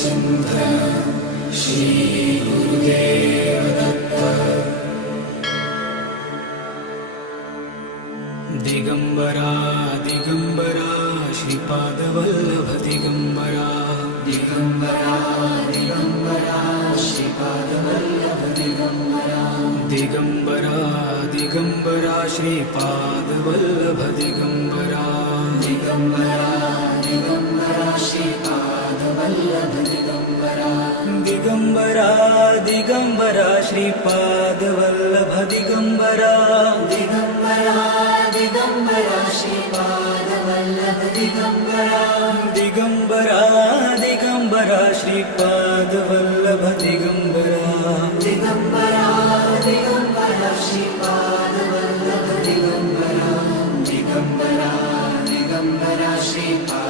चिंतन श्री गुरुदेव दत्त। दिगंबरा दिगंबरा श्रीपादवल्लभ दिगंबरा। दिगंबरा दिगंबरा श्रीपादवल्लभ दिगंबरा। दिगंबरा दिगंबरा श्रीपादवल्लभ दिगंबरा। दिगंबरा दिगंबरा श्रीपादवल्लभ दिगंबरा। दिगंबरा दिगंबरा श्रीपादवल्लभ दिगंबरा। दिगंबरा दिगंबरा श्रीपादवल्लभ दिगंबरा। दिगंबरा दिगंबरा श्रीपादवल्लभ दिगंबरा। दिगंबरा दिगंबरा श्रीपादवल्लभ दिगंबरा। दिगंबरा दिगंबरा श्रीपाद